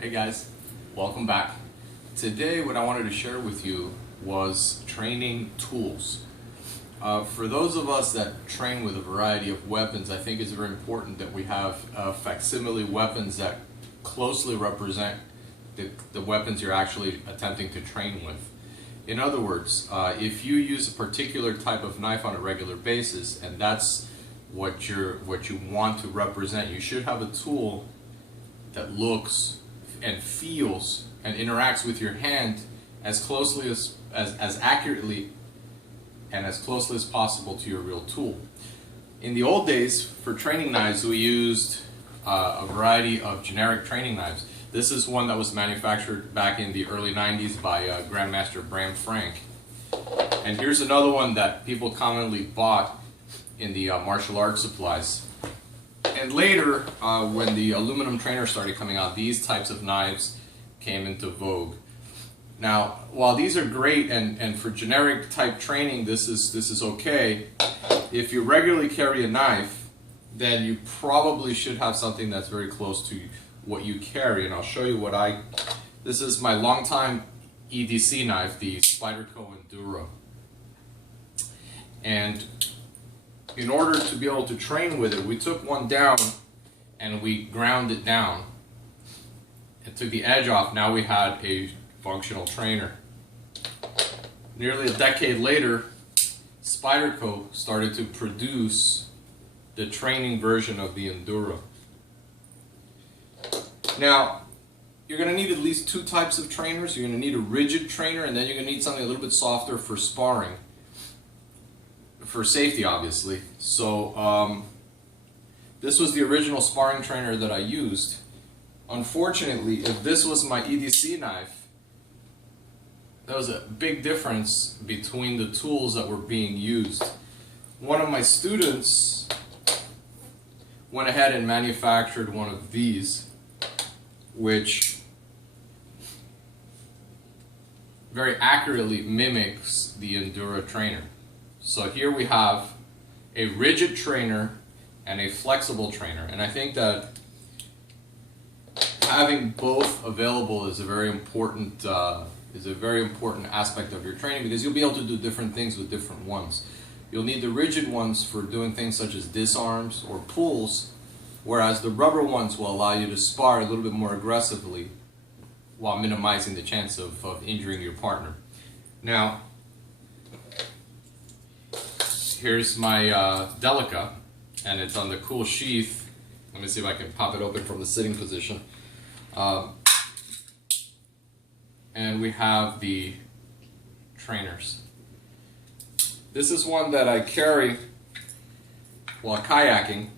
Hey guys, welcome back. Today what I wanted to share with you was training tools. For those of us that train with a variety of weapons, I think it's very important that we have facsimile weapons that closely represent the weapons you're actually attempting to train with. In other words, if you use a particular type of knife on a regular basis and that's what you want to represent, you should have a tool that looks and feels and interacts with your hand as closely as accurately and as closely as possible to your real tool. In the old days, for training knives, we used a variety of generic training knives. This is one that was manufactured back in the early 90s by Grandmaster Bram Frank. And here's another one that people commonly bought in the martial arts supplies. And later, when the aluminum trainer started coming out, these types of knives came into vogue. Now, while these are great and for generic type training, this is okay, if you regularly carry a knife, then you probably should have something that's very close to what you carry. And I'll show you what this is my longtime EDC knife, the Spyderco Enduro. And in order to be able to train with it, we took one down and we ground it down and took the edge off. Now we had a functional trainer. Nearly a decade later, Spyderco started to produce the training version of the Enduro. Now, you're going to need at least two types of trainers. You're going to need a rigid trainer, and then you're going to need something a little bit softer for sparring. For safety, obviously. So this was the original sparring trainer that I used. Unfortunately, if this was my EDC knife, there was a big difference between the tools that were being used. One of my students went ahead and manufactured one of these, which very accurately mimics the Enduro trainer. So here we have a rigid trainer and a flexible trainer, and I think that having both available is a very important aspect of your training, because you'll be able to do different things with different ones. You'll need the rigid ones for doing things such as disarms or pulls, whereas the rubber ones will allow you to spar a little bit more aggressively while minimizing the chance of injuring your partner. Now, here's my Delica, and it's on the cool sheath. Let me see if I can pop it open from the sitting position. And we have the trainers. This is one that I carry while kayaking.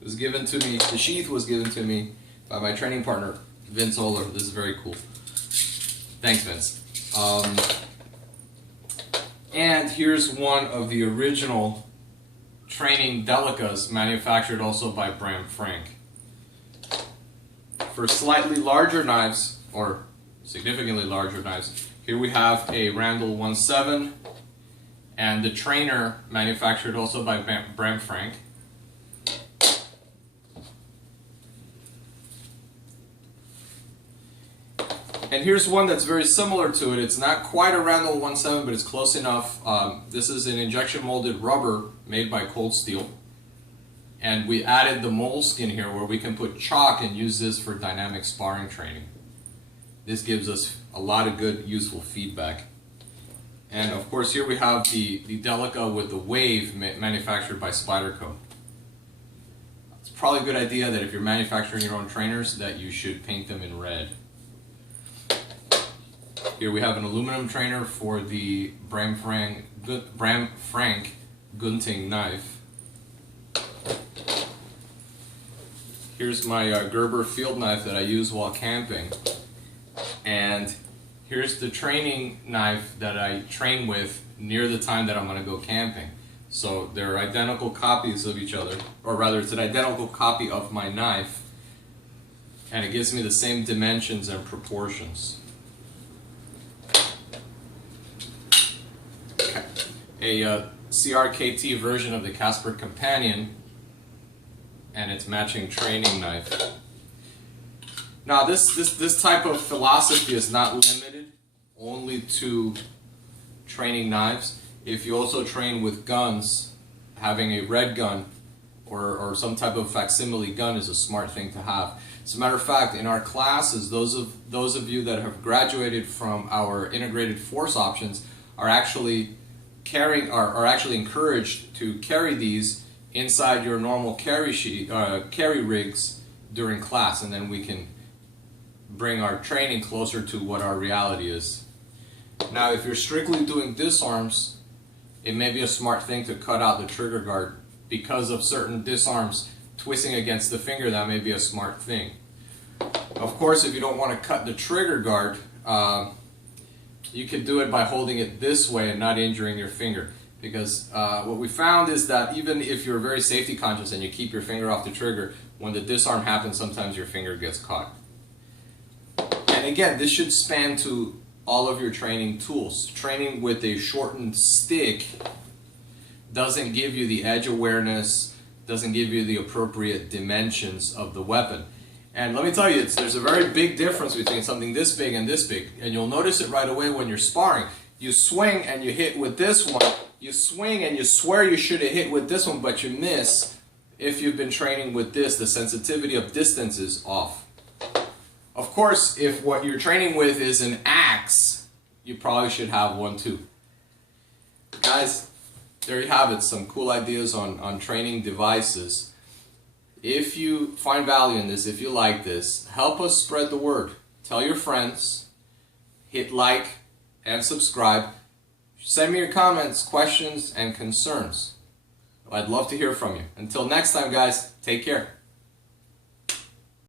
It was given to me, the sheath was given to me by my training partner, Vince Oler. This is very cool. Thanks, Vince. And here's one of the original training Delicas, manufactured also by Bram Frank. For slightly larger knives, or significantly larger knives, here we have a Randall 1.7 and the trainer manufactured also by Bram Frank. And here's one that's very similar to it. It's not quite a Randall 1.7, but it's close enough. This is an injection molded rubber made by Cold Steel. And we added the moleskin here where we can put chalk and use this for dynamic sparring training. This gives us a lot of good, useful feedback. And of course here we have the Delica with the wave manufactured by Spyderco. It's probably a good idea that if you're manufacturing your own trainers that you should paint them in red. Here we have an aluminum trainer for the Bram Frank Gunting knife. Here's my Gerber field knife that I use while camping. And here's the training knife that I train with near the time that I'm going to go camping. So they're identical copies of each other, or rather it's an identical copy of my knife, and it gives me the same dimensions and proportions. A CRKT version of the Casper Companion and its matching training knife. Now this type of philosophy is not limited only to training knives. If you also train with guns, having a red gun or some type of facsimile gun is a smart thing to have. As a matter of fact, in our classes, those of you that have graduated from our integrated force options are actually are actually encouraged to carry these inside your normal carry rigs during class, and then we can bring our training closer to what our reality is. Now, if you're strictly doing disarms, it may be a smart thing to cut out the trigger guard. Because of certain disarms twisting against the finger, that may be a smart thing. Of course, if you don't want to cut the trigger guard, you could do it by holding it this way and not injuring your finger. Because what we found is that even if you're very safety conscious and you keep your finger off the trigger, when the disarm happens, sometimes your finger gets caught. And again, this should span to all of your training tools. Training with a shortened stick doesn't give you the edge awareness, doesn't give you the appropriate dimensions of the weapon. And let me tell you, there's a very big difference between something this big and this big. And you'll notice it right away when you're sparring. You swing and you hit with this one. You swing and you swear you should have hit with this one, but you miss. If you've been training with this, the sensitivity of distance is off. Of course, if what you're training with is an axe, you probably should have one too. Guys, there you have it, some cool ideas on training devices. If you find value in this, if you like this, help us spread the word. Tell your friends, hit like and subscribe. Send me your comments, questions, and concerns. I'd love to hear from you. Until next time, guys, take care.